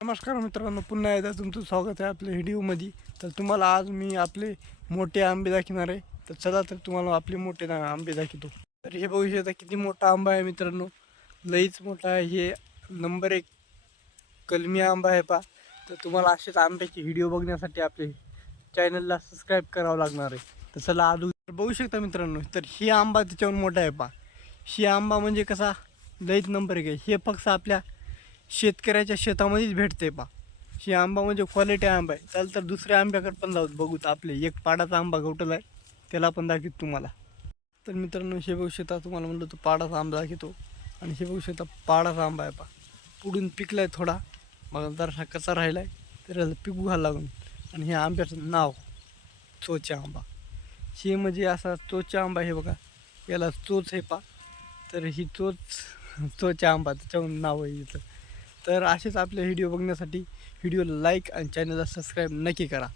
नमस्कार मित्रांनो पुन्हा एकदा तुमचं स्वागत आहे आपल्या व्हिडिओमध्ये. तर तुम्हाला आज मी आपले मोठे आंबे दाखवणार आहे. तर चला तर तुम्हाला आपले मोठे आंबे दाखवतो. तर हे बघू शकता किती मोठा आंबा आहे मित्रांनो. लईच मोठा आहे. हे नंबर एक कलमी आंबा आहे पा तर तुम्हाला असेच आंब्याचे व्हिडिओ बघण्यासाठी आपले चॅनलला सबस्क्राईब करावं लागणार आहे. तर चला आज बघू शकता मित्रांनो. तर ही आंबा त्याच्यावर मोठा आहे पा ही आंबा म्हणजे कसा? लईच नंबर एक आहे. हे फक्त आपल्या शेतकऱ्याच्या शेतामध्येच भेटते पा ही आंबा म्हणजे क्वालिटी आंबा आहे. चाल तर दुसऱ्या आंब्याकडे पण जाऊ बघू तर आपले. एक पाडाचा आंबा गवटला आहे. त्याला पण दाखवित तुम्हाला. तर मित्रांनो हे बघू शेता तुम्हाला म्हणलं तर पाडाचा आंबा दाखवतो. आणि हे बघू शेता पाडाचा आंबा आहे पा पुढून पिकला आहे थोडा. मग जरासा कचा राहिला आहे त्याला पिकू घाला लागून. आणि हे आंब्याचं नाव चोच्या आंबा. हे म्हणजे असा चोचा आंबा हे बघा. याला चोच आहे पा. तर ही चोच चोचा आंबा त्याच्यावरून नाव आहे इथं. तर असेच आपले व्हिडिओ बघण्यासाठी व्हिडिओ लाईक आणि चॅनलला सबस्क्राईब नक्की करा.